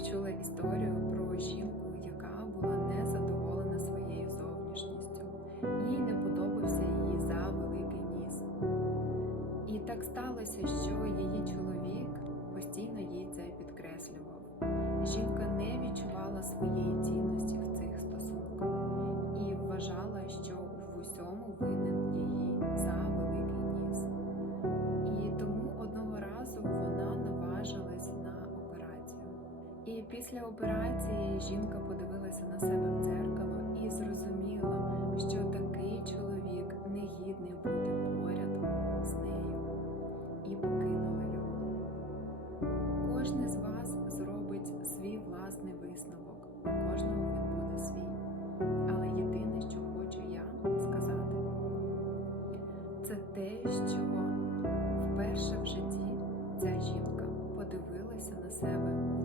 почула історію про жінку, яка була незадоволена своєю зовнішністю. Їй не подобався її за великий ніс. І так сталося, що її чоловік постійно їй це підкреслював. Жінка не відчувала своєї цінності в цих стосунках і вважала, що в усьому винен І після операції жінка подивилася на себе в дзеркало і зрозуміла, що такий чоловік не гідний бути поряд з нею, і покинула його. Кожен з вас зробить свій власний висновок, у кожного він буде свій. Але єдине, що хочу я сказати, це те, що вперше в житті ця жінка подивилася на себе